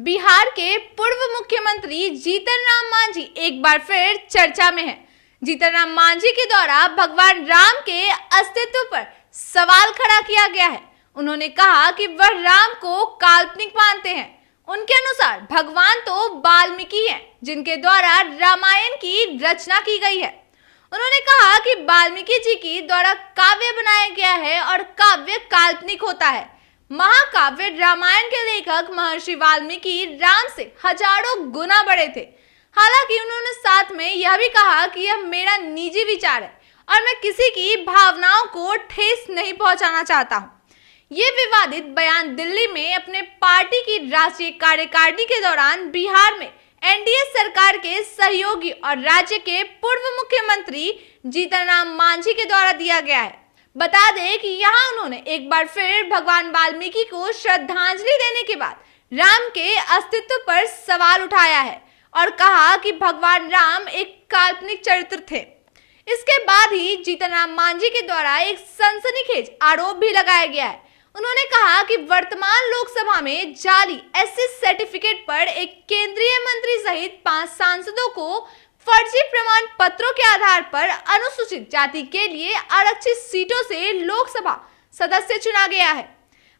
बिहार के पूर्व मुख्यमंत्री जीतन राम मांझी एक बार फिर चर्चा में हैं। जीतन राम मांझी के द्वारा भगवान राम के अस्तित्व पर सवाल खड़ा किया गया है। उन्होंने कहा कि वह राम को काल्पनिक मानते हैं। उनके अनुसार भगवान तो वाल्मीकि हैं, जिनके द्वारा रामायण की रचना की गई है। उन्होंने कहा कि वाल्मीकि जी की द्वारा काव्य बनाया गया है और काव्य काल्पनिक होता है। महाकाव्य रामायण के लेखक महर्षि वाल्मीकि राम से हजारों गुना बड़े थे। हालांकि उन्होंने साथ में यह भी कहा कि यह मेरा निजी विचार है और मैं किसी की भावनाओं को ठेस नहीं पहुंचाना चाहता हूं। ये विवादित बयान दिल्ली में अपने पार्टी की राष्ट्रीय कार्यकारिणी के दौरान बिहार में एनडीए सरकार के सहयोगी और राज्य के पूर्व मुख्यमंत्री जीतन राम मांझी के द्वारा दिया गया है। बता दें कि यहाँ उन्होंने एक बार फिर भगवान वाल्मीकि को श्रद्धांजलि देने के बाद राम के अस्तित्व पर सवाल उठाया है और कहा कि भगवान राम एक काल्पनिक चरित्र थे। इसके बाद ही जीतन राम मांझी के द्वारा एक सनसनीखेज आरोप भी लगाया गया है। उन्होंने कहा कि वर्तमान लोकसभा में जाली एससी सर्टिफिकेट पर एक केंद्रीय मंत्री सहित 5 सांसदों को फर्जी प्रमाण पत्रों के आधार पर अनुसूचित जाति के लिए आरक्षित सीटों से लोकसभा सदस्य चुना गया है।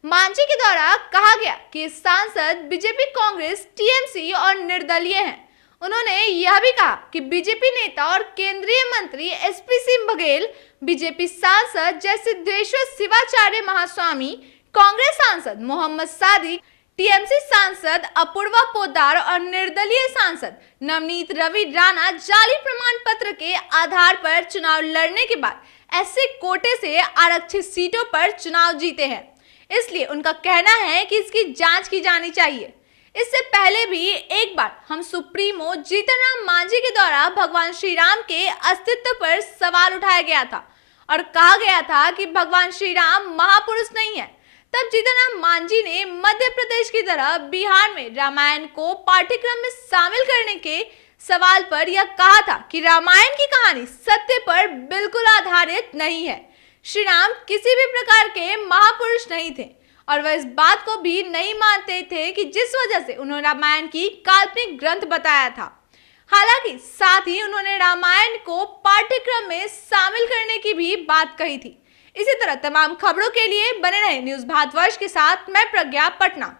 मांझी के द्वारा कहा गया कि सांसद बीजेपी, कांग्रेस, टीएमसी और निर्दलीय हैं। उन्होंने यह भी कहा कि बीजेपी नेता और केंद्रीय मंत्री एसपी सिंह बघेल, बीजेपी सांसद जय सिद्धेश्वर शिवाचार्य महास्वामी, कांग्रेस सांसद मोहम्मद सादिक, टीएमसी सांसद अपूर्वा पोद्दार और निर्दलीय सांसद नवनीत रवि राणा जाली प्रमाण पत्र के आधार पर चुनाव लड़ने के बाद ऐसे कोटे से आरक्षित सीटों पर चुनाव जीते हैं। इसलिए उनका कहना है कि इसकी जांच की जानी चाहिए। इससे पहले भी एक बार हम सुप्रीमो जीतन राम मांझी के द्वारा भगवान श्री राम के अस्तित्व पर सवाल उठाया गया था और कहा गया था कि भगवान श्री राम महापुरुष नहीं है। तब जीतन राम मांझी ने मध्य प्रदेश की तरह बिहार में रामायण को पाठ्यक्रम में शामिल करने के सवाल पर यह कहा था कि रामायण की कहानी सत्य पर बिल्कुल आधारित नहीं है। श्री राम किसी भी प्रकार के महापुरुष नहीं थे और वह इस बात को भी नहीं मानते थे कि जिस वजह से उन्होंने रामायण की काल्पनिक ग्रंथ बताया था। हालांकि साथ ही उन्होंने रामायण को पाठ्यक्रम में शामिल करने की भी बात कही थी। इसी तरह तमाम खबरों के लिए बने रहे न्यूज़ भारतवर्ष के साथ। मैं प्रज्ञा, पटना।